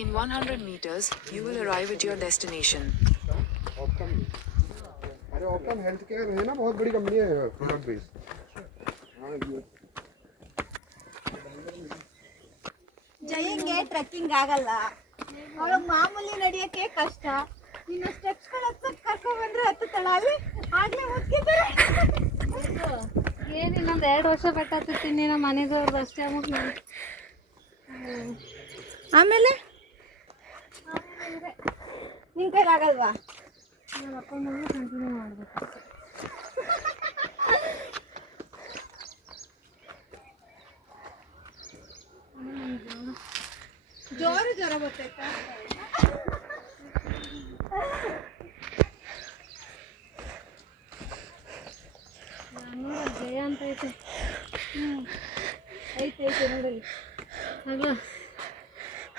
In 100 meters, you will arrive at your destination. Optum, अरे Optum health care है ना, बहुत बड़ी कंपनी है प्रोडक्ट बेस्ड। हाँ ये ಜಯಂಗೆ ಟ್ರೆಕ್ಕಿಂಗ್ ಆಗಲ್ಲ, ಅವಳು ಮಾಮೂಲಿ ನಡೆಯಕ್ಕೆ ಕಷ್ಟ. ಇನ್ನು ಸ್ಟೆಪ್ಸ್ಗಳು ಹತ್ತಕ್ಕೆ ಕರ್ಕೊಂಡ್ ಬಂದ್ರೆ ಹತ್ತುತ್ತಾಳ, ಅಲ್ಲಿ ಆಗ್ಲೇ ಮುಚ್ಕಿದ್ದಾರೆ. ಏನು ಇನ್ನೊಂದು 2 ವರ್ಷ ಬೆಟ್ಟ ಹತ್ತುತ್ತೀನಿ ನಮ್ಮ ಮನೆದವ್ರದ್ದು ಅಷ್ಟೇ ಅಮೌಂಟ್ ನಾನು. ಆಮೇಲೆ ನಿನ್ ಕೈಲಾಗಲ್ವಾ? ನಾನು ಅಪ್ಪ ಕಂಟಿನ್ಯೂ ಮಾಡಬೇಕು. ಜೋರು ಜ್ವರ ಬರ್ತೈತಾ? ನೋಡ ಜಯ ಅಂತ ಐತೆ. ಐತೆ ನೋಡಲಿ. ಅಲ್ಲ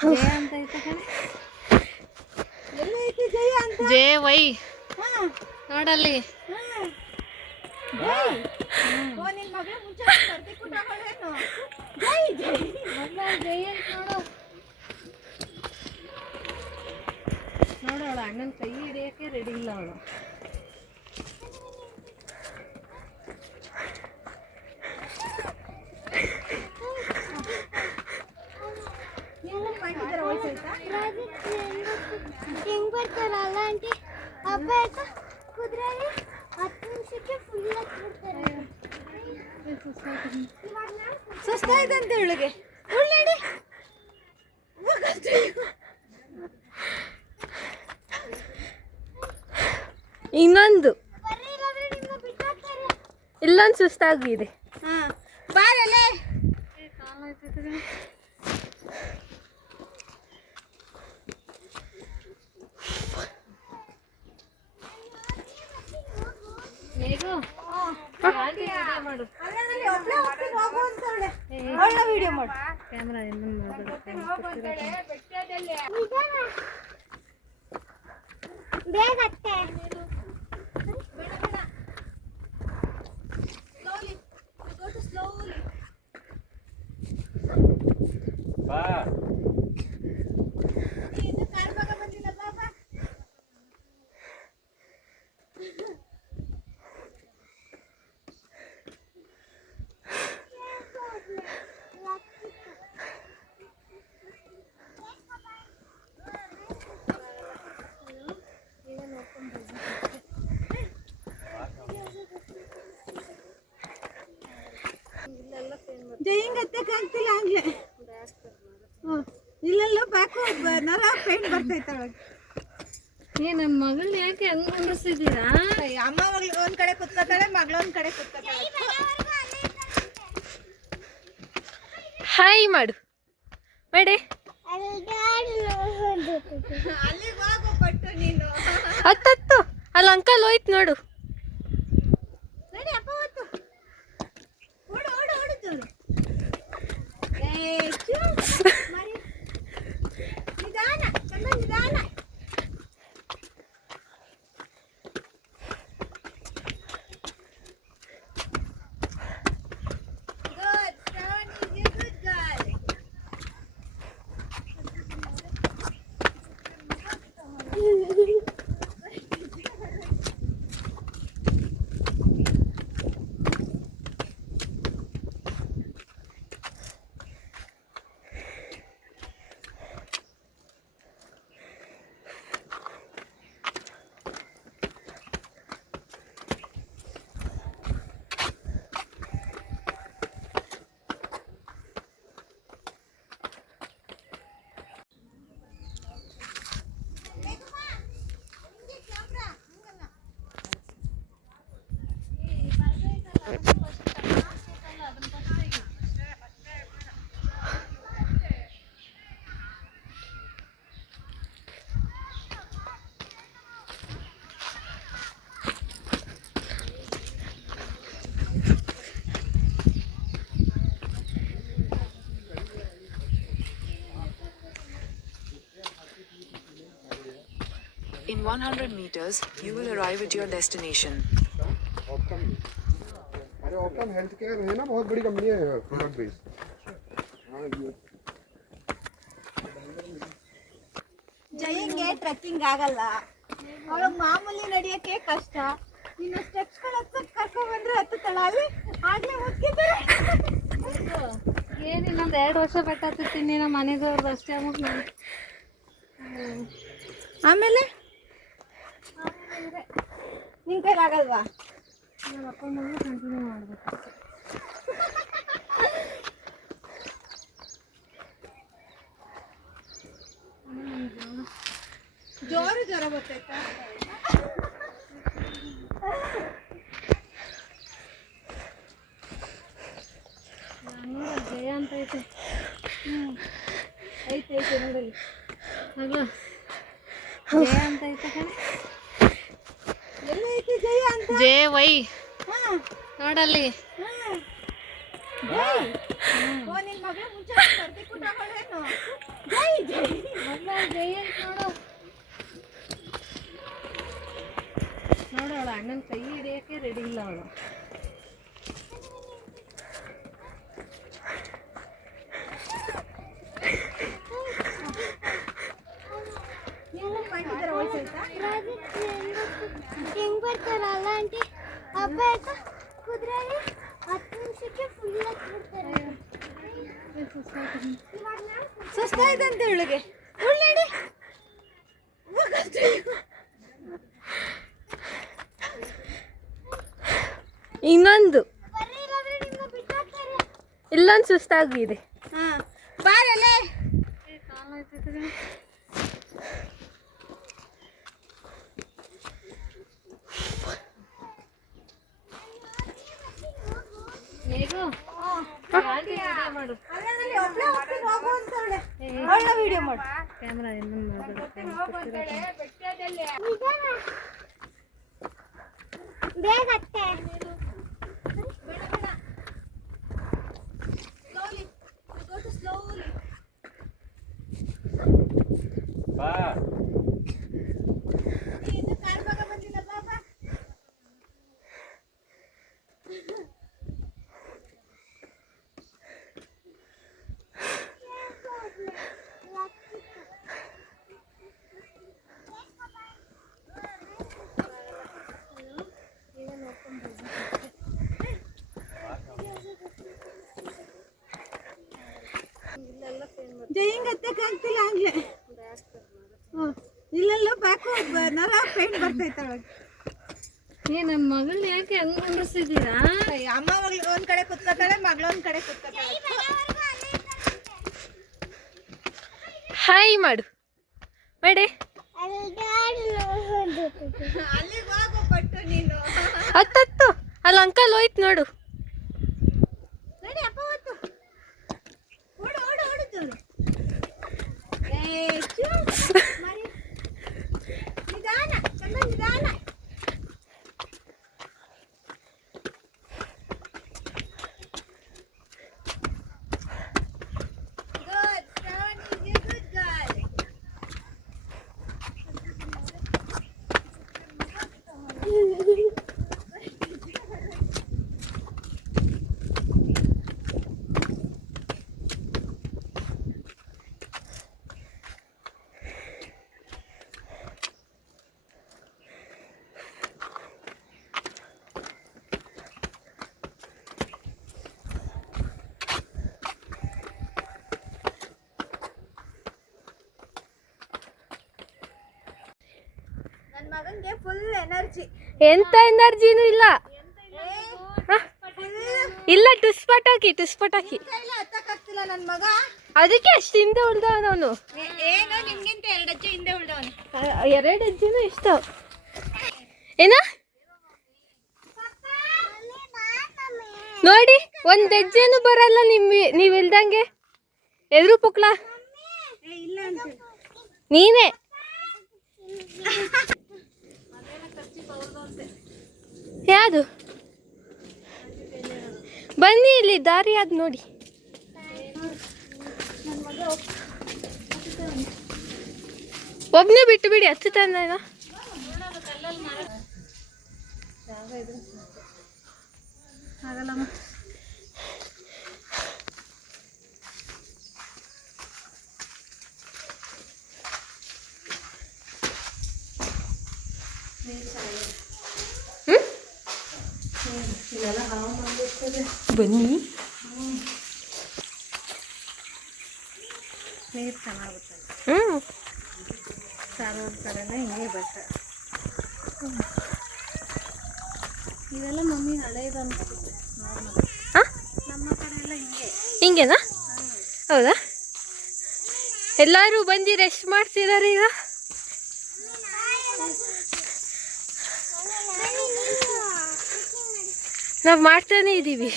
ಜಯ ಅಂತ ಐತೆ ಕಣೆ. ಎಲ್ಲ ಐತಿ ಜಯ ಅಂತ? ಜೆ ವೈ ಹಾ ನೋಡಲ್ಲಿ. ಜೈ ಓ ನಿನ್ ಮಗಳು ಮುಂಚೆ ಕರ್ದಿ ಕೂಟಗಳೇನು? ಜೈ ಜೈ ಮಗಳ ಜಯ ಐತೆ ನೋಡು. ನೋಡು ಅವಳು ಅಣ್ಣನ ಕೈ ಹಿಡಿಯೋಕ್ಕೆ ರೆಡಿ ಇಲ್ಲ ಅವಳು. ನೀವು ಮಾಡಿದ್ರೆ ಹೋಯ್ತಾಯ್ತಾ? ಹೆಂಗ್ ಬರ್ತಾರಲ್ಲ ಆಂಟಿ, ಅಪ್ಪ ಆಯ್ತಾ ಕುದುರೆಯಲ್ಲಿ 10 ನಿಮಿಷಕ್ಕೆ ಫುಲ್ ಹತ್ಬಿಡ್ತಾರೆ. ಸುಸ್ತಾಯ್ತಂತೆ ಇವಳಿಗೆ. ಉಳ್ಳಾಡಿ ಇನ್ನೊಂದು ಬರ್ರಿಲ್ಲಾಂದ್ರೆ ನಿಮ್ನ ಬಿಟ್ಟಾಕ್ತಾರೆ. ಇಲ್ಲೊಂದು ಸುಸ್ತಾಗಿದೆ. ಹಾ ಬಾರಲ್ಲೇ. ಮಾಡು ಅಲ್ಲಲ್ಲಿ ಒಬ್ಳೆ ಹೋಗ್ತೀನಿ ಹೋಗು ಅಂತವಳೆ. ಒಳ್ಳೆ ವಿಡಿಯೋ ಮಾಡು. ಕ್ಯಾಮ್ರಾ ಇನ್ನೊಂದು ಮಾಡ್ಬೇಕು. ಬೇಗ ಅತ್ತೆ. Slowly. Go to slowly. ಬಾ ಇನ್ನು ಕಾರ್ ಭಾಗ ಬಂದಿಲ್ಲ ಬಾಬಾ. ಜಯಂಗ್ ಹತ್ತಕ್ಕಾಗ್ತಿಲ್ಲ ಆಗ್ಲೇ. ಇಲ್ಲೆಲ್ಲ ಬ್ಯಾಕು ನರ ಪೇಂಟ್ ಬರ್ತೈತೆ ಅವಳಿಗೆ. ನಮ್ಮ ಮಗಳನ್ನ ಯಾಕೆ ಹಂಗ್ ಕುಂಡ್ರಿಸಿದ್ದೀರಾ? ಅಮ್ಮ ಒಂದ್ ಕಡೆ ಕುತ್ಕೋತಾಳೆ, ಮಗಳು ಒಂದ್ ಕಡೆ ಕುತ್ಕೋತಾಳೆ. ಹಾಯ್ ಮಾಡು ಬೇಡೆ. ಅಲ್ಲಿಗೆ ಹೋಗು ಪಟ್ಟು ನೀನು. ಹತ್ತು ಅಲ್ಲಿ ಅಂಕಲ್ ಹೋಯ್ತು ನೋಡು. ನಡಿ ಅಪ್ಪ ಹೊತ್ತು. ಓಡು ಓಡು ಓಡು ಚೂರು. ಮರಿ ನಿಧಾನ, ಚಂದ ನಿಧಾನ. Good, Sean is a good girl. In 100 meters, you will arrive at your destination. Optum, अरे ऑप्टम हेल्थ केयर है ना, बहुत बड़ी कंपनी है प्रोडक्ट बेस्ड। हाँ ये ಜೈಂಗೆ ಟ್ರೆಕ್ಕಿಂಗ್ ಆಗಲ್ಲ, ಅವಳಿಗೆ ಮಾಮೂಲಿ ನಡೆಯಕ್ಕೆ ಕಷ್ಟ. ಇನ್ನು ಸ್ಟೆಪ್ಸ್ಗಳು ಹತ್ತಕ್ಕೆ ಕರ್ಕೊಂಡ್ ಬಂದ್ರೆ ಹತ್ತುತ್ತಾಳ ಅಲ್ಲಿ, ಆಗ್ಲೇ ಮುಚ್ಕಿದ್ದಾರೆ. ಏನಿಲ್ಲ, ಒಂದು 2 ವರ್ಷ ಬೆಟ್ಟ ಹತ್ತಿರ್ತೀನಿ ನಮ್ಮ ಮನೆದವ್ರದ್ದು ಅಷ್ಟೇ ಅಮೌಂಟ್ ನಾನು. ಆಮೇಲೆ ನಿನ್ ಕೈಲಾಗಲ್ವಾ? ನಮ್ಮ ಅಪ್ಪ ಮಗಳು ಕಂಟಿನ್ಯೂ ಮಾಡಬೇಕು. ಜೋರು ಜ್ವರ ಬರ್ತೈತಾ? ನೋಡ ಜಯ ಅಂತ ಐತೆ. ಐತೆ ನೋಡಲಿ. ಅಲ್ಲ ಜಯ ಅಂತ ಐತೆ ಕಣೆ. ಎಲ್ಲಿ ಐತಿ ಜಯ ಅಂತ? ಜೆ ವೈ ನೋಡಲ್ಲಿ. ಜೈ ಓ, ನಿನ್ ಮಗಳು ಮುಂಚೆ ಸ್ಪರ್ಧೆ ಕೂಟಗಳೇನು? ಜೈ ಜೈ ಜಯ ನೋಡು. ನೋಡು ಅವಳು ಅಣ್ಣನ ಕೈ ಹಿಡಿಯೋಕ್ಕೆ ರೆಡಿ ಇಲ್ಲ ಅವಳು. ಹೆಂಗ್ ಬರ್ತಾರಲ್ಲ ಆಂಟಿ? ಅಪ್ಪ ಆಯ್ತಾ ಕುದುರೆಯಲ್ಲಿ 10 ನಿಮಿಷಕ್ಕೆ ಫುಲ್ ಹತ್ಬಿಡ್ತಾರೆ. ಸುಸ್ತಾಯ್ತಂತೆ ಇವಳಿಗೆ. ಉಳ್ಳಾಡಿ ಇನ್ನೊಂದು ಬರ್ರಿ, ಇಲ್ಲಾಂದ್ರೆ ನಿಮ್ನ ಬಿಟ್ಟಾಕ್ತಾರೆ. ಇಲ್ಲೊಂದು ಸುಸ್ತಾಗಿದೆ. ಹಾ ಬಾರಲ್ಲೇ. ಹೇಗೋ ಮಾಡು, ಅಲ್ಲಲ್ಲಿ ಒಬ್ಳೆ ಹೋಗ್ತೀನಿ ಹೋಗು ಅಂತವಳೆ. ಒಳ್ಳೆ ವಿಡಿಯೋ ಮಾಡು. ಕ್ಯಾಮ್ರಾ ಇನ್ನೊಂದು ಮಾಡ್ಬೇಕು. ನಿಧಾನ. ಬೇಗ ಅತ್ತೆ. Slowly. Go to slowly. ಇನ್ನು ಕಾರ್ ಭಾಗ ಬಂದಿಲ್ಲ ಬಾಬಾ. ಜೈಂಗ್ ಹತ್ತಕ್ಕಾಗ್ತಿಲ್ಲ ಆಗ್ಲೇ. ಇಲ್ಲೆಲ್ಲ ಬ್ಯಾಕು ನರ ಪೇಂಟ್ ಬರ್ತೈತೆ ಅವಳಿಗೆ. ನಮ್ಮ ಮಗಳನ್ನ ಯಾಕೆ ಹಂಗ್ ಕುಂಡ್ರಿಸಿದ್ದೀರಾ? ಅಮ್ಮ ಒಂದ್ ಕಡೆ ಕುತ್ಕೋತಾಳೆ, ಮಗಳು ಒಂದ್ ಕಡೆ ಕುತ್ಕೋತಾಳೆ. ಹಾಯ್ ಮಾಡು ಬೇಡೆ. ಅಲ್ಲಿಗೆ ಹೋಗು ಪಟ್ಟು ನೀನು. ಹತ್ತು ಅಲ್ಲಿ ಅಂಕಲ್ ಹೋಯ್ತು ನೋಡು. ನಡಿ ಅಪ್ಪ ಹೊತ್ತು. ಓಡು ಓಡು ಓಡು ಚೂರು. ನಿಧಾನ ಚಂದ ನಿಧಾನ. Good, Shravani, you're good girl. ನನ್ನ ಮಗನಿಗೆ ಫುಲ್ ಎನರ್ಜಿ. ಎಂತ ಎನರ್ಜಿನೂ ಇಲ್ಲ. ಇಲ್ಲ ಟುಸ್ ಪಟಾಕಿ ಕೈಲಿ ಹತ್ತಕ್ಕಾಗ್ತಿಲ್ಲ ನನ್ನ ಮಗ. ಅದಕ್ಕೆ ಅಷ್ಟು ಹಿಂದೆ ಉಳ್ದವನವನು. ಏನು ನಿಮ್ಗಿಂತ 2 ಹೆಜ್ಜೆ ಹಿಂದೆ ಉಳ್ದವನು. 2 ಹೆಜ್ಜೆನೂ ಇಷ್ಟ. ಏನ ನೋಡಿ, 1 ಹೆಜ್ಜೆನೂ ಬರಲ್ಲ ನೀವ್ ಇಲ್ದಂಗೆ. ಎದುರು ಪುಕ್ಲ ಇಲ್ಲ ಅಂತ ನೀನೇ. ಯಾವುದು ಬನ್ನಿ, ಇಲ್ಲಿ ದಾರಿ ಅದ್ ನೋಡಿ. ಒಬ್ನೇ ಬಿಟ್ಟು ಬಿಡಿ, ಹತ್ತುತ್ತಾನ. ಆಗಲ್ಲಮ್ಮ. ಬನ್ನಿ. ನೀರು ಚೆನ್ನಾಗುತ್ತೆ. ಹ್ಞೂ ಸಾರೋರ್ ಕಡೆನೇ ಹಿಂಗೆ ಬೆಟ್ಟ. ಇದೆಲ್ಲ ಮಮ್ಮಿ ಹಳೇದು ಅನ್ಸುತ್ತೆ. ಹಾಂ ನಮ್ಮ ಕಡೆ ಎಲ್ಲ ಹಿಂಗೆ. ಹಿಂಗೇನಾ? ಹೌದಾ? ಎಲ್ಲರೂ ಬಂದು ರೆಸ್ಟ್ ಮಾಡ್ತಿದ್ದಾರೆ ಈಗ. ನಾವು ಮಾಡ್ತಾನೆ ಇದ್ದೀವಿ.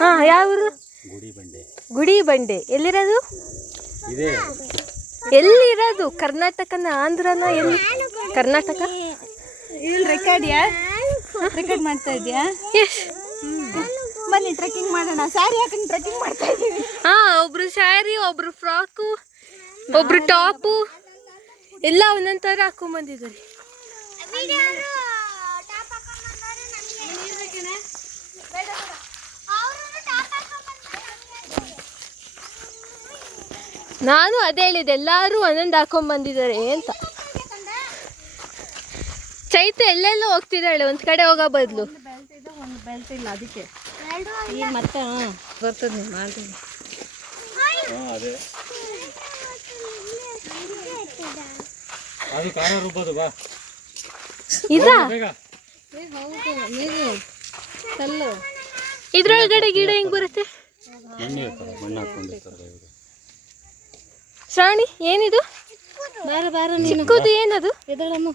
ಹಾಂ ಯಾವ ಊರು? ಗುಡಿ ಬಂಡೆ. ಎಲ್ಲಿರೋದು? ಎಲ್ಲಿರೋದು? ಕರ್ನಾಟಕನ ಆಂಧ್ರನ? ಎಲ್ಲಿ? ಕರ್ನಾಟಕ. ಇಲ್ಲಿ ರೆಕಾರ್ಡ್ ಮಾಡ್ತಾ ಇದೆಯಾ? ಎಸ್. ಬನ್ನಿ ಟ್ರೆಕ್ಕಿಂಗ್ ಮಾಡೋಣ. ಸ್ಯಾರಿ ಹಾಕೊಂಡು ಟ್ರೆಕ್ಕಿಂಗ್ ಮಾಡ್ತಾ ಇದ್ದೀವಿ. ಹಾಂ, ಒಬ್ರು ಸ್ಯಾರಿ, ಒಬ್ರು ಫ್ರಾಕು, ಒಬ್ರು ಟಾಪು ಎಲ್ಲ ಒಂದೊಂದು ಥರ ಹಾಕೊಂಬಂದಿದ್ದಾರೆ. ನಾನು ಅದೇ ಹೇಳಿದೆ, ಎಲ್ಲರೂ ಒಂದೊಂದು ಹಾಕೊಂಬಂದಿದ್ದಾರೆ ಅಂತ. ಚೈತ್ರ ಎಲ್ಲೆಲ್ಲ ಹೋಗ್ತಿದ್ದಾಳೆ, ಒಂದು ಕಡೆ ಹೋಗೋ ಬದಲು. ಒಂದು ಬೆಲ್ಟ್ ಇಲ್ಲ, ಅದಕ್ಕೆ ಈಗ ಮತ್ತೆ ಬರ್ತದೆ. ನೀವು ಮಾಡ್ತೀನಿ. ಇದಾ? ಹೌದು, ನೀರು ಕಲ್ಲು. ಇದ್ರೊಳಗಡೆ ಗಿಡ ಹೆಂಗ್ ಬರುತ್ತೆ? ಶ್ರಾವಣಿ, ಏನಿದು? ಬಾರ ಬಾರ ನೀನು. ಚಿಕ್ಕದು ಏನದು? ಎದಳಮ್ಮ,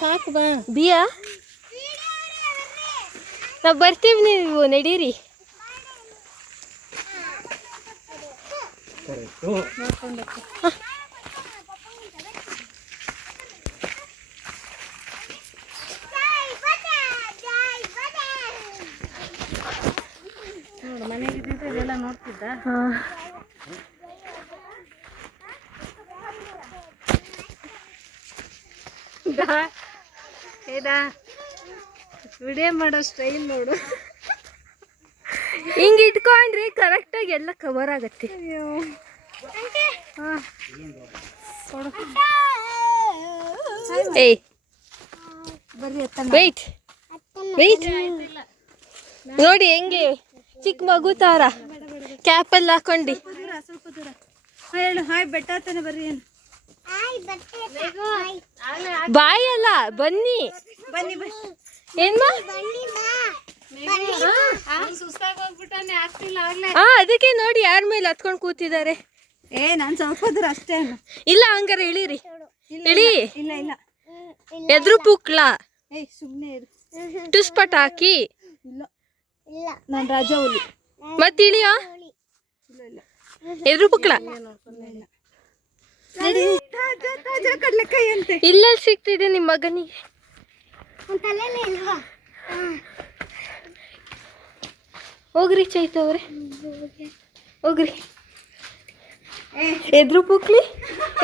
ಸಾಕು ಬಾ. ಬಿಯಾ? ನಾವು ಬರ್ತೀವಿ, ನೀವು ನಡೀರಿ. ನೋಡು, ಮನೆಗೆ ಇದ್ದಿದ್ರೆ ಇದೆಲ್ಲ ನೋಡ್ತಿದ್ದ. ವಿಡಿಯೋ ಮಾಡೋ ಸ್ಟೈಲ್ ನೋಡು. ಹಿಂಗೆ ಇಟ್ಕೊಂಡ್ರೆ ಕರೆಕ್ಟಾಗಿ ಎಲ್ಲ ಕವರ್ ಆಗತ್ತೆ. ಏಯ್ ವೆಯ್ಟ್ ವೆಯ್ಟ್. ನೋಡಿ ಹೆಂಗೆ ಚಿಕ್ಕ ಮಗು ತಾರ ಕ್ಯಾಪಲ್ಲಿ ಹಾಕೊಂಡು. ಸ್ವಲ್ಪ ದೂರ ಹೇಳು. ಹಾಯ್ ಬೆಟ್ಟ ತಾನೆ, ಬರ್ರಿ. ಏನು ಬಾಯ್ ಅಲ್ಲ, ಬನ್ನಿ ಬನ್ನಿ ಬನ್ನಿ. ಏನ್ಮಾ? ಸುಸ್ತಾಗಿ ಹೋಗ್ಬಿಟ್ಟಾನೆ, ಆಗ್ತಿಲ್ಲ ಆಗ್ಲೇ. ಅದಕ್ಕೆ ನೋಡಿ ಯಾರ ಮೇಲೆ ಹತ್ಕೊಂಡು ಕೂತಿದ್ದಾರೆ. ನಾನು ಸ್ವಲ್ಪ ದೂರ ಅಷ್ಟೇ ಅನ್ನು. ಇಲ್ಲ ಹಂಗಾರೆ ಇಳಿರಿ, ಇಳಿ. ಇಲ್ಲ ಇಲ್ಲ, ಎದ್ರು ಪುಕ್ಲ ಸುಮ್ಮನೆ ಇರು. ಟುಸ್ಪಟ್ ಹಾಕಿ. ಇಲ್ಲ ನಾನು ರಾಜ ಹುಲಿ. ಮತ್ತೆ ಇಳಿಯ ಎದ್ರು ಪುಕ್ಲ. ಕಡ್ಲೆಕಾಯಿ ಅಂತೆ. ಇಲ್ಲೆಲ್ಲಿ ಸಿಗ್ತಿದೆ ನಿಮ್ಮ ಮಗನಿಗೆ? ಹೋಗ್ರಿ ಚೈತ ಅವ್ರೆ, ಹೋಗ್ರಿ. ಎದ್ರು ಪುಕ್ಲಿ,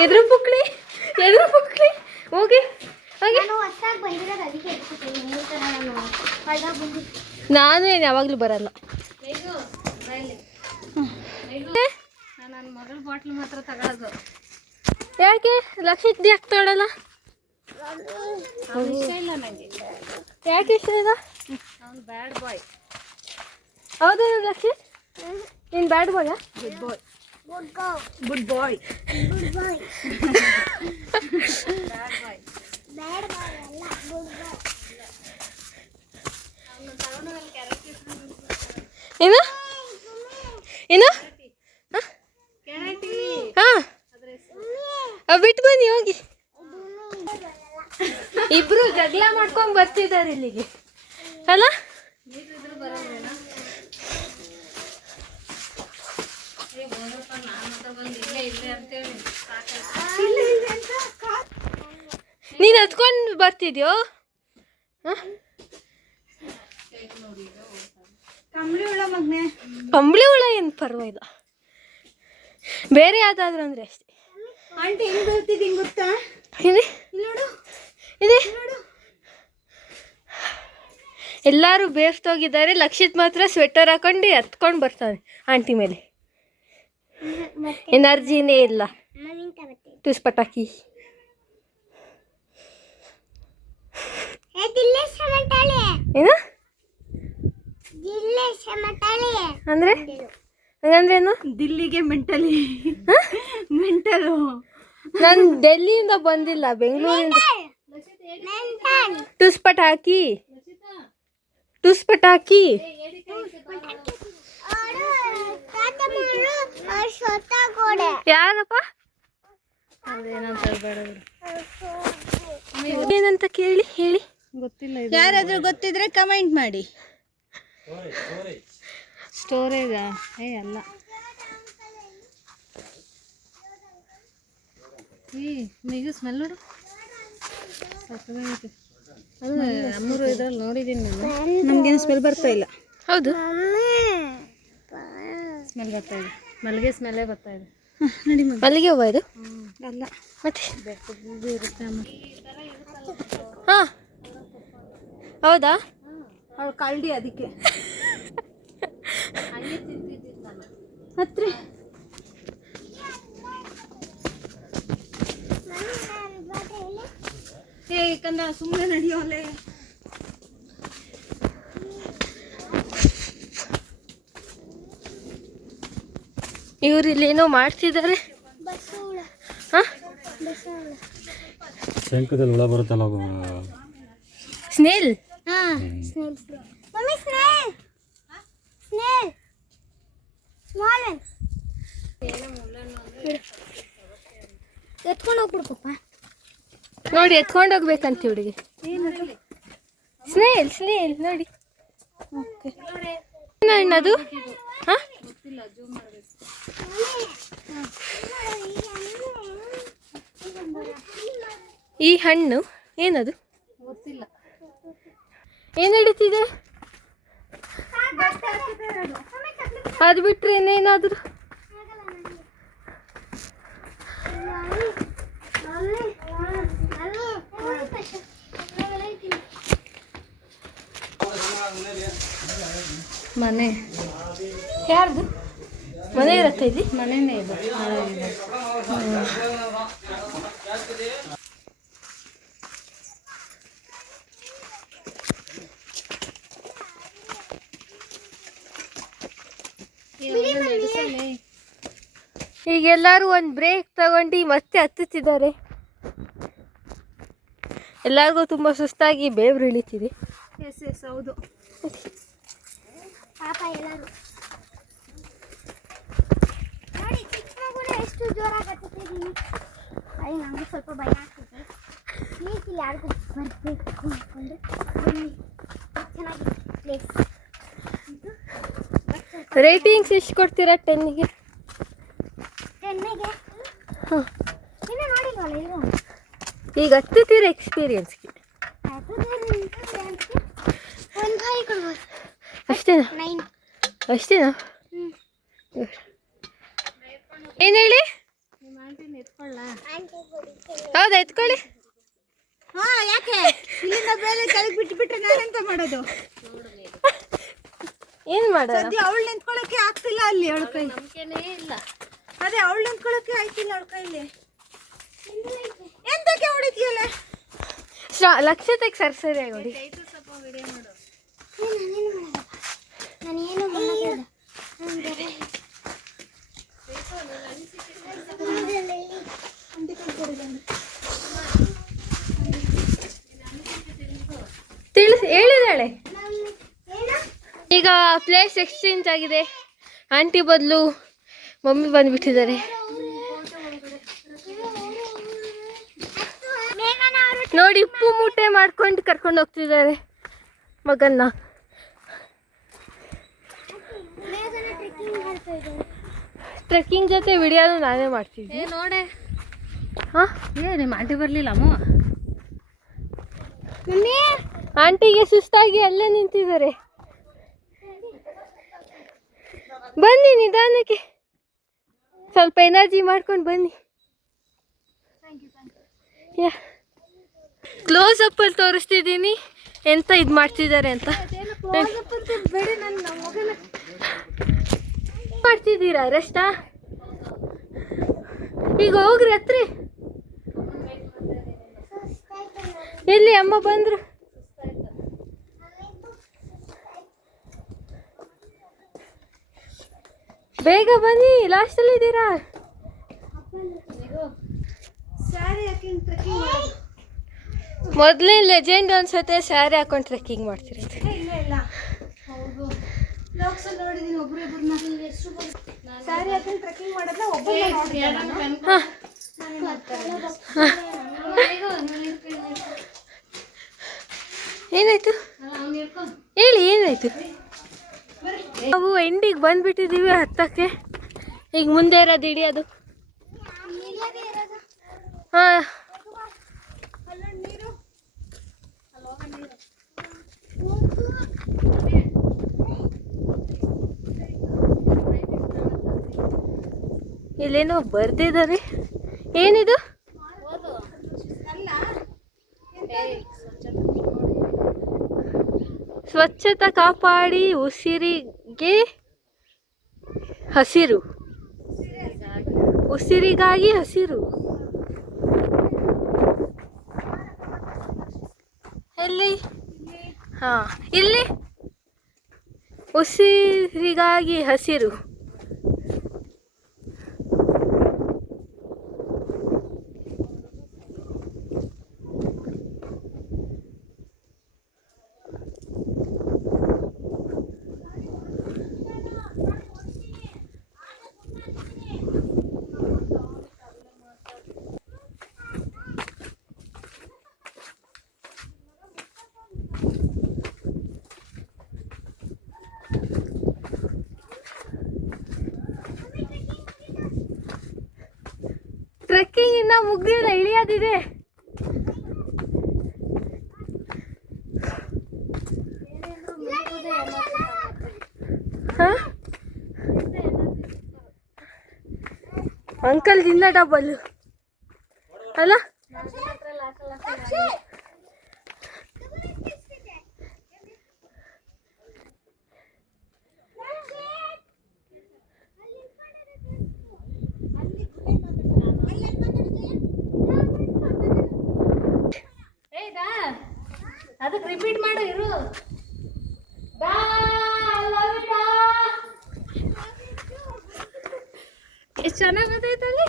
ಎದ್ರು ಪುಕ್ಲಿ, ಎದ್ರು ಪುಕ್ಲಿ, ಹೋಗಿ ಹೋಗಿ. ನಾನು ಏನು ಯಾವಾಗಲೂ ಬರಲ್ಲ. ನನ್ನ ಮಗಳ ಬಾಟ್ಲ್ ಮಾತ್ರ ತಗೊಳ್ಳೋದು. ಯಾಕೆ ಲಕ್ಷಿತ್ ಯಾಕೆ ತೊಗೊಳಲ್ಲ? ಇಷ್ಟ ಇಲ್ಲ ನನಗೆ. ಯಾಕೆ ಇಷ್ಟ ಇಲ್ಲ? ಅವ್ನು ಬ್ಯಾಡ್ ಬಾಯ್. ಹೌದಾ ಲಕ್ಷಿತ್? ನೀನು ಬ್ಯಾಡ್ ಬಾಯಾ? ಗುಡ್ ಬಾಯ್. ಗುಡ್ ಬಾಯ್. ಏನು ಏನು? ಹಾಂ, ಬಿಟ್ಟು ಬನ್ನಿ ಹೋಗಿ. ಇಬ್ರು ಜಗಳ ಮಾಡ್ಕೊಂಡು ಬರ್ತಿದ್ದಾರೆ ಇಲ್ಲಿಗೆ ಅಲ್ಲ? ನೀನು ಹತ್ಕೊಂಡು ಬರ್ತಿದ್ಯೋ? ಕಂಬಳಿ ಹುಳ ಮಗ್ನೆ. ಕಂಬಳಿ ಹುಳ ಏನು ಪರವಾಗಿಲ್ಲ, ಬೇರೆ ಯಾವ್ದಾದ್ರು ಅಂದರೆ ಅಷ್ಟೇ. ಆಂಟಿ ಹೆಂಗ್ ಬರ್ತಿದ್ದೀನಿ ಗೊತ್ತಾ? ಇದೆ ನೋಡು ಇದೆ. ಎಲ್ಲರೂ ಬೇರ್ತೋಗಿದ್ದಾರೆ. ಲಕ್ಷಿತ್ ಮಾತ್ರ ಸ್ವೆಟರ್ ಹಾಕೊಂಡು ಹತ್ಕೊಂಡು ಬರ್ತಾನೆ ಆಂಟಿ ಮೇಲೆ. ಎನರ್ಜಿನೇ ಇಲ್ಲ. ಟುಸ್ ಪಟಾಕಿ. ಅಂದ್ರೆ ಹಂಗಂದ್ರೇನು? ದಿಲ್ಲಿಗೆ ಮೆಂಟಲಿ ಮೆಂಟಲು. ನಾನು ಡೆಲ್ಲಿಯಿಂದ ಬಂದಿಲ್ಲ, ಬೆಂಗಳೂರಿಂದ. ಟುಸ್ ಪಟಾಕಿ ಯಾರಪ್ಪ? ಏನಂತ ಹೇಳಿ. ಗೊತ್ತಿಲ್ಲ. ಯಾರಾದ್ರೂ ಗೊತ್ತಿದ್ರೆ ಕಮೆಂಟ್ ಮಾಡಿ. ಸ್ಟೋರೇಜಾ? ಅಲ್ಲ. ಈಗ ಸ್ಮೆಲ್ ನೋಡು, ಸಕ್ಕತ್ತಾಗೈತೆ. ಅದು ನಮ್ಮೂರು ಇದ್ರಲ್ಲಿ ನೋಡಿದ್ದೀನಿ ನಾನು. ನಮ್ಗೇನು ಸ್ಮೆಲ್ ಬರ್ತಾ ಇಲ್ಲ. ಹೌದು, ಸ್ಮೆಲ್ ಬರ್ತಾ ಇದೆ, ಮಲ್ಲಿಗೆ ಸ್ಮೆಲ್ಲೇ ಬರ್ತಾ ಇದೆ. ನಡಿ ಮಲ್ಲಿಗೆ ಹೂವ ಇದು? ಅಲ್ಲ, ಮತ್ತೆ ಬೆಟ್ಟದ್ದು ಇರುತ್ತೆ ಅಮ್ಮ. ಹಾ, ಹೌದಾ? ಅವಳು ಕಳ್ಳಿ ಅದಕ್ಕೆ ಹತ್ರಿ. ಕಂದ ಸುಮ್ಮನೆ ನಡೆಯೋಲೆ. ಇವ್ರು ಇಲ್ಲೇನೋ ಮಾಡ್ತಿದ್ದಾರೆ. ಶಂಕದಲ್ಲಿ ಹುಳ ಬರುತ್ತಲ್ಲ, snail. Mummy snail small one ಎತ್ಕೊಂಡು ಹೋಗ್ಬಿಡು ಪಪ್ಪ. ನೋಡಿ, ಎತ್ಕೊಂಡು ಹೋಗ್ಬೇಕಂತ ಹುಡುಗಿ. ಸ್ನೇಲ್ ನೋಡಿ. ಏನದು? ಹಾ, ಈ ಹಣ್ಣು ಏನದು? ಗೊತ್ತಿಲ್ಲ. ಏನ್ ನಡೀತಿದೆ? ಅದು ಬಿಟ್ರೆ ಏನೇನಾದ್ರು? ಮನೆ ಯಾರ್ದು ಮನೆ ಇರತ್ತೆ ಇಲ್ಲಿ? ಮನೆಯೇ ಇದು. ಈಗ ಎಲ್ಲರೂ ಒಂದು ಬ್ರೇಕ್ ತಗೊಂಡು ಮತ್ತೆ ಹತ್ತುತ್ತಿದ್ದಾರೆ. ಎಲ್ಲರಿಗೂ ತುಂಬ ಸುಸ್ತಾಗಿ ಬೇವ್ರು ಇಳಿತಿದೆ. ಎಸ್ ಹೌದು ಪಾಪ ಎಲ್ಲರೂ ನೋಡಿ. ಚಿಕ್ಕ ಮಗುನ ಎಷ್ಟು ಜೋರಾಗಿ ಹತ್ತಿದ್ದೀನಿ. ಅಯ್ಯ, ನಮಗೂ ಸ್ವಲ್ಪ ಭಯ ಆಗ್ತಿದೆ. ಪ್ಲೀಸ್ ಇಲ್ಲಿ ಯಾರಿಗೂ ಬರಬೇಕು ಅಂದ್ಕೊಂಡು ಬನ್ನಿ. ಚೆನ್ನಾಗಿ ಪ್ಲೇಸ್. ರೇಟಿಂಗ್ಸ್ ಎಷ್ಟು ಕೊಡ್ತೀರಾ 10ಗೆ? 10ಗೆ ಇನ್ನೂ ನೋಡಿಲ್ವಲ್ಲ ಇದು. ಈಗ ಹತ್ತುತ್ತೀರ ಎಕ್ಸ್ಪೀರಿಯನ್ಸ್ಗೆ? ಒಂದು ಬಾಯಿ ಕೊಡ್ಬೋದು ಅಷ್ಟೇನಾ? 9. ಅಷ್ಟೇನಾ? ಏನು ಹೇಳಿ? ಹೌದಾ, ಎತ್ಕೊಳ್ಳಿ. ಹಾ, ಯಾಕೆ ಇಲ್ಲಿಂದ ಬೇರೆ ಕೆಳಗೆ ಬಿಟ್ಬಿಟ್ರೆ ನಾನೆಂತ ಮಾಡೋದು? ಏನು ಮಾಡೋಣ? ಸದ್ಯ ಅವಳು ನಿಂತ್ಕೊಳ್ಳೋಕೆ ಆಗ್ತಿಲ್ಲ ಅಲ್ಲಿ ಅವಳ ಕೈ. ನಂಬಿಕೆನೇ ಇಲ್ಲ. ಅದೇ ಅವಳು ನಿಂತ್ಕೊಳ್ಳೋಕೆ ಆಯ್ತಿಲ್ಲ ಅವಳ ಕೈಲಿ. ಎಂತಕ್ಕೆ ಹೊಡಿತೀಯಲ್ಲ? ಲಕ್ಷತೆಗೆ ಸರಿಯಾಗಿ ನೋಡಿ. ನಾನು ಏನು ಮಾಡೋದಿಲ್ಲ. ಹೇಳಿದಾಳೆ. ಈಗ ಪ್ಲೇಸ್ ಎಕ್ಸ್ಚೇಂಜ್ ಆಗಿದೆ. ಆಂಟಿ ಬದಲು ಮಮ್ಮಿ ಬಂದುಬಿಟ್ಟಿದ್ದಾರೆ. ನೋಡಿ, ಉಪ್ಪು ಮೂಟೆ ಮಾಡ್ಕೊಂಡು ಕರ್ಕೊಂಡು ಹೋಗ್ತಿದ್ದಾರೆ ಮಗನ್ನ. ಟ್ರೆಕ್ಕಿಂಗ್ ಜೊತೆ ವಿಡಿಯೋನು ನಾನೇ ಮಾಡ್ತಿದ್ದೆ. ನೋಡೆ. ಹಾಂ, ನಿಮ್ಮ ಆಂಟಿ ಬರಲಿಲ್ಲ ಅಮ್ಮ? ಆಂಟಿಗೆ ಸುಸ್ತಾಗಿ ಅಲ್ಲೇ ನಿಂತಿದ್ದಾರೆ. ಬನ್ನಿ, ನಿಧಾನಕ್ಕೆ ಸ್ವಲ್ಪ ಎನರ್ಜಿ ಮಾಡ್ಕೊಂಡು ಬನ್ನಿ. ಕ್ಲೋಸ್ ಅಪ್ ಅಲ್ಲಿ ತೋರಿಸ್ತಿದ್ದೀನಿ ಎಂತ ಇದು ಮಾಡ್ತಿದ್ದಾರೆ ಅಂತ. ಮಾಡ್ತಿದ್ದೀರಾ ರೆಸ್ಟಾ? ಈಗ ಹೋಗ್ರಿ ಹತ್ರಿ. ಎಲ್ಲಿ ಅಮ್ಮ ಬಂದ್ರು? ಬೇಗ ಬನ್ನಿ, ಲಾಸ್ಟಲ್ಲಿ ಇದ್ದೀರಾ. ಸ್ಯಾರಿ ಹಾಕೊಂಡು ಟ್ರೆಕ್ಕಿಂಗ್ ಮಾಡೋದು. ಮೊದಲೇ ಲೆಜೆಂಡ್ ಅನ್ಸುತ್ತೆ ಸ್ಯಾರಿ ಹಾಕೊಂಡು ಟ್ರೆಕ್ಕಿಂಗ್ ಮಾಡ್ತೀರಿ. ಇಲ್ಲ ಹೌದು, ಬ್ಲಾಗ್ಸ್ ಅಲ್ಲಿ ನೋಡಿದೀನಿ ಒಬ್ರಿಬ್ರನ್ನ ಸ್ಯಾರಿ ಹಾಕೊಂಡು ಟ್ರೆಕ್ಕಿಂಗ್ ಮಾಡೋದನ್ನ ಒಬ್ಬರೇ ನೋಡಿದ್ದೀನಿ. ಏನಾಯ್ತು ಹೇಳಿ, ಏನಾಯ್ತು? ನಾವು ಎಂಡಿಗೆ ಬಂದ್ಬಿಟ್ಟಿದ್ದೀವಿ ಹತ್ತಕ್ಕೆ. ಈಗ ಮುಂದೆ ಇರೋದು ಹಿಡಿಯೋದು. ಹಾಂ, ಇಲ್ಲೇನೋ ಬರ್ದಿದ್ದಾರೆ. ಏನಿದು? ಸ್ವಚ್ಛತಾ ಕಾಪಾಡಿ ಉಸಿರಿಗೆ ಹಸಿರು, ಉಸಿರಿಗಾಗಿ ಹಸಿರು. ಎಲ್ಲಿ? ಹಾಂ, ಇಲ್ಲಿ ಉಸಿರಿಗಾಗಿ ಹಸಿರು. ಟ್ರೆಕ್ಕಿಂಗ್ ಇನ್ನ ಮುಗಿದಿಲ್ಲ, ಇಳಿಯೋದಿದೆ. ಅಂಕಲ್ ದಿನ ಡಬಲ್ ಅಲ್ಲ? ಅದಕ್ಕೆ ರಿಪೀಟ್ ಮಾಡು ಇರು. ಎಷ್ಟು ಚೆನ್ನಾಗಿ ಗೊತ್ತಾಯ್ತಲ್ಲಿ.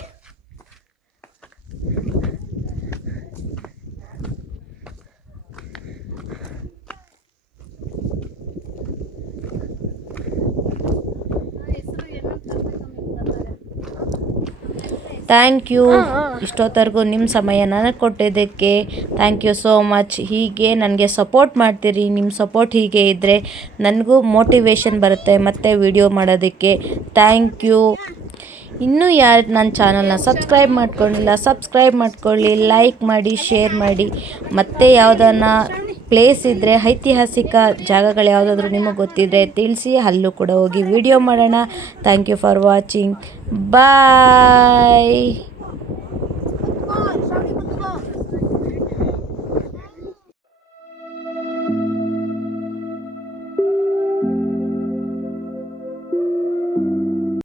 Thank you. ಇಷ್ಟೊತ್ತರೆಗೂ ನಿಮ್ಮ ಸಮಯ ನನಗೆ ಕೊಟ್ಟಿದ್ದಕ್ಕೆ ಥ್ಯಾಂಕ್ ಯು ಸೋ ಮಚ್. ಹೀಗೆ ನನಗೆ ಸಪೋರ್ಟ್ ಮಾಡ್ತೀರಿ. ನಿಮ್ಮ ಸಪೋರ್ಟ್ ಹೀಗೆ ಇದ್ದರೆ ನನಗೂ ಮೋಟಿವೇಶನ್ ಬರುತ್ತೆ ಮತ್ತು ವಿಡಿಯೋ ಮಾಡೋದಕ್ಕೆ. Thank you. ಇನ್ನೂ ಯಾರು ನನ್ನ ಚಾನಲ್ನ ಸಬ್ಸ್ಕ್ರೈಬ್ ಮಾಡ್ಕೊಂಡಿಲ್ಲ, ಸಬ್ಸ್ಕ್ರೈಬ್ ಮಾಡ್ಕೊಳ್ಳಿ, ಲೈಕ್ ಮಾಡಿ, ಶೇರ್ ಮಾಡಿ. ಮತ್ತು ಯಾವುದನ್ನ ಪ್ಲೇಸ್ ಇದ್ದರೆ, ಐತಿಹಾಸಿಕ ಜಾಗಗಳು ಯಾವುದಾದ್ರೂ ನಿಮಗೆ ಗೊತ್ತಿದ್ದರೆ ತಿಳಿಸಿ, ಅಲ್ಲೂ ಕೂಡ ಹೋಗಿ ವಿಡಿಯೋ ಮಾಡೋಣ. Thank you for watching. Bye.